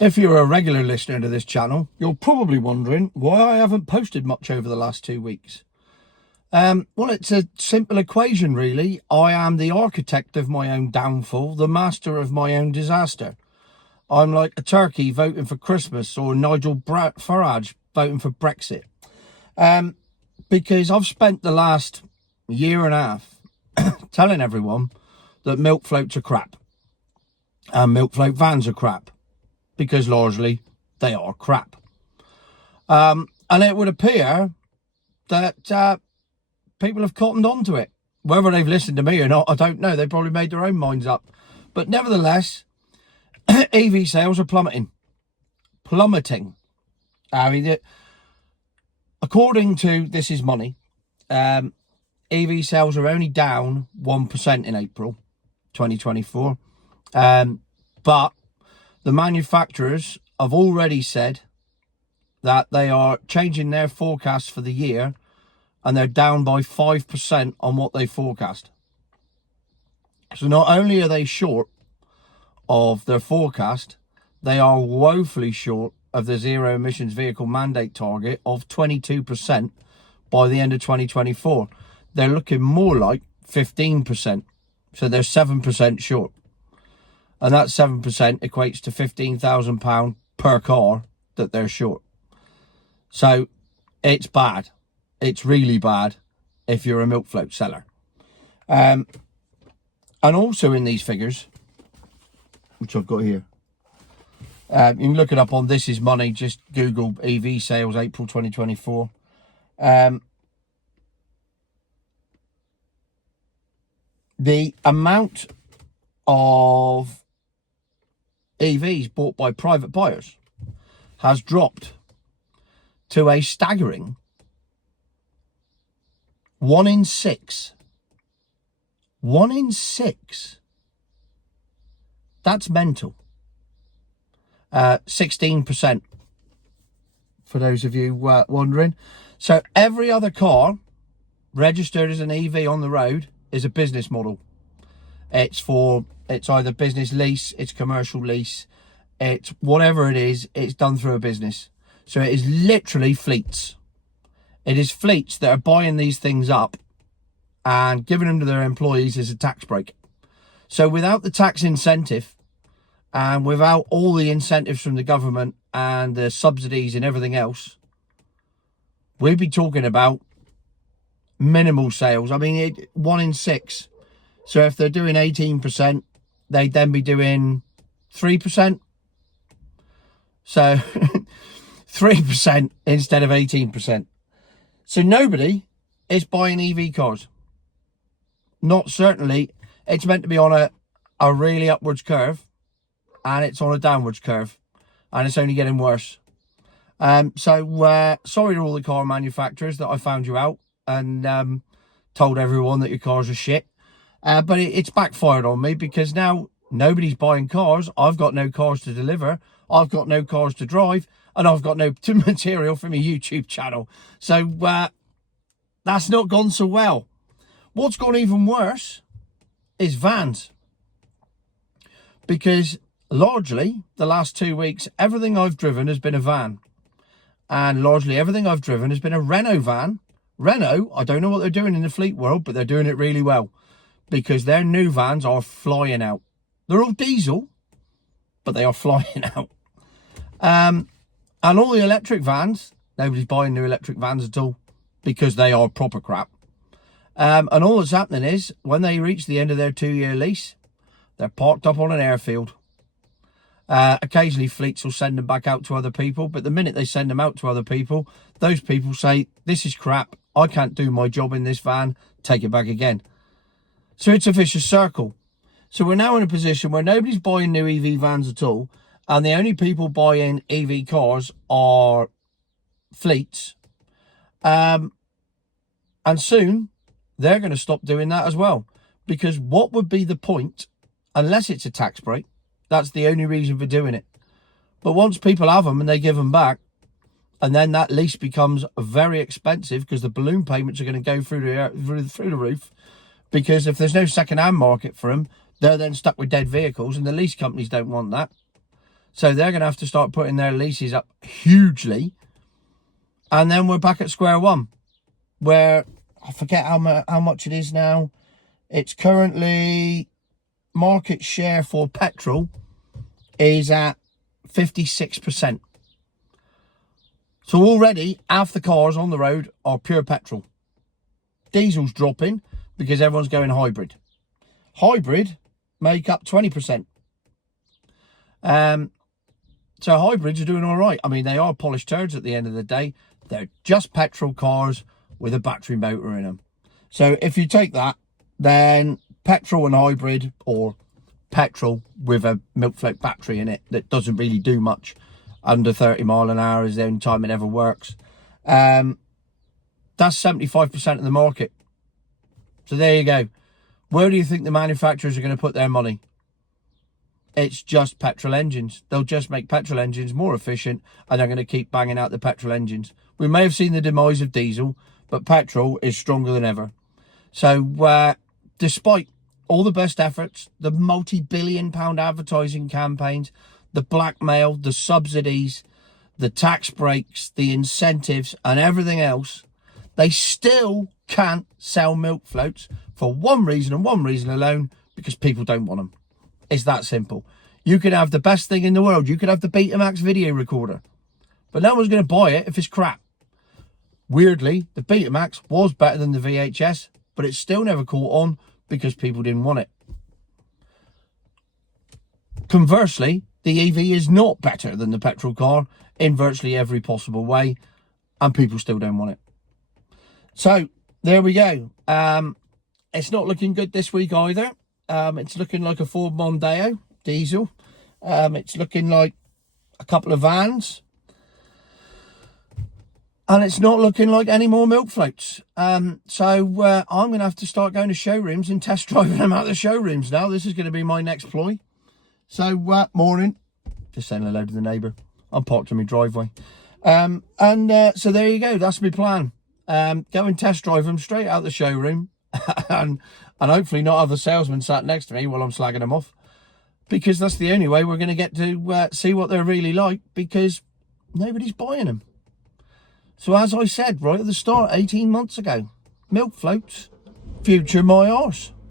If you're a regular listener to this channel, you're probably wondering why I haven't posted much over the last 2 weeks. Well, it's a simple equation, really. I am the architect of my own downfall, the master of my own disaster. I'm like a turkey voting for Christmas or Nigel Farage voting for Brexit. Because I've spent the last year and a half telling everyone that milk floats are crap and milk float vans are crap, because largely they are crap. And it would appear that people have cottoned on to it. Whether they've listened to me or not, I don't know. They probably made their own minds up. But nevertheless, EV sales are plummeting. I mean, according to This Is Money, EV sales are only down 1% in April 2024. But the manufacturers have already said that they are changing their forecasts for the year, and they're down by 5% on what they forecast. So not only are they short of their forecast, they are woefully short of the zero emissions vehicle mandate target of 22% by the end of 2024. They're looking more like 15%. So they're 7% short. And that 7% equates to £15,000 per car that they're short. So it's bad. It's really bad if you're a milk float seller. And also in these figures, which I've got here, you can look it up on This Is Money. Just Google EV sales April 2024. The amount of EVs bought by private buyers has dropped to a staggering 1 in 6. 1 in 6. That's mental. 16%, for those of you wondering. So every other car registered as an EV on the road is a business model. It's either business lease, it's commercial lease, it's whatever it is, it's done through a business. So it is literally fleets. It is fleets that are buying these things up and giving them to their employees as a tax break. So without the tax incentive and without all the incentives from the government and the subsidies and everything else, we'd be talking about minimal sales. I mean, 1 in 6. So if they're doing 18%, they'd then be doing 3%. So 3% instead of 18%. So nobody is buying EV cars. Not certainly. It's meant to be on a really upwards curve, and it's on a downwards curve, and it's only getting worse. So sorry to all the car manufacturers that I found you out and told everyone that your cars are shit. But it's backfired on me, because now nobody's buying cars. I've got no cars to deliver. I've got no cars to drive. And I've got no material for my YouTube channel. So that's not gone so well. What's gone even worse is vans. Because largely, the last 2 weeks, everything I've driven has been a van. And largely everything I've driven has been a Renault van. Renault, I don't know what they're doing in the fleet world, but they're doing it really well. Because their new vans are flying out. They're all diesel, but they are flying out. And all the electric vans, nobody's buying new electric vans at all, because they are proper crap. And all that's happening is, when they reach the end of their 2-year lease, they're parked up on an airfield. Occasionally fleets will send them back out to other people, but the minute they send them out to other people, those people say, this is crap, I can't do my job in this van, take it back again. So it's a vicious circle. So we're now in a position where nobody's buying new EV vans at all, and the only people buying EV cars are fleets. And soon, they're going to stop doing that as well. Because what would be the point, unless it's a tax break? That's the only reason for doing it. But once people have them and they give them back, and then that lease becomes very expensive, because the balloon payments are going to go through the roof. Because if there's no second-hand market for them, they're then stuck with dead vehicles, and the lease companies don't want that. So they're going to have to start putting their leases up hugely. And then we're back at square one, where I forget how much it is now. It's currently, market share for petrol is at 56%. So already half the cars on the road are pure petrol. Diesel's dropping because everyone's going hybrid. Hybrid make up 20%. So hybrids are doing all right. I mean, they are polished turds at the end of the day. They're just petrol cars with a battery motor in them. So if you take that, then petrol and hybrid, or petrol with a milk float battery in it that doesn't really do much, under 30 mile an hour is the only time it ever works. That's 75% of the market. So there you go. Where do you think the manufacturers are going to put their money? It's just petrol engines. They'll just make petrol engines more efficient, and they're going to keep banging out the petrol engines. We may have seen the demise of diesel, but petrol is stronger than ever. So despite all the best efforts, the multi-billion-pound advertising campaigns, the blackmail, the subsidies, the tax breaks, the incentives, and everything else, they still can't sell milk floats for one reason and one reason alone: because people don't want them. It's that simple. You could have the best thing in the world. You could have the Betamax video recorder, but no one's going to buy it if it's crap. Weirdly, the Betamax was better than the VHS, but it still never caught on because people didn't want it. Conversely, the EV is not better than the petrol car in virtually every possible way, and people still don't want it. So there we go. It's not looking good this week either. It's looking like a Ford Mondeo diesel. It's looking like a couple of vans. And it's not looking like any more milk floats. So I'm going to have to start going to showrooms and test driving them out of the showrooms now. This is going to be my next ploy. So, morning. Just saying hello to the neighbour. I'm parked in my driveway. So there you go. That's my plan. Go and test drive them straight out the showroom. and hopefully not have the salesman sat next to me while I'm slagging them off. Because that's the only way we're going to get to see what they're really like, because nobody's buying them. So as I said right at the start, 18 months ago, milk floats, future my arse.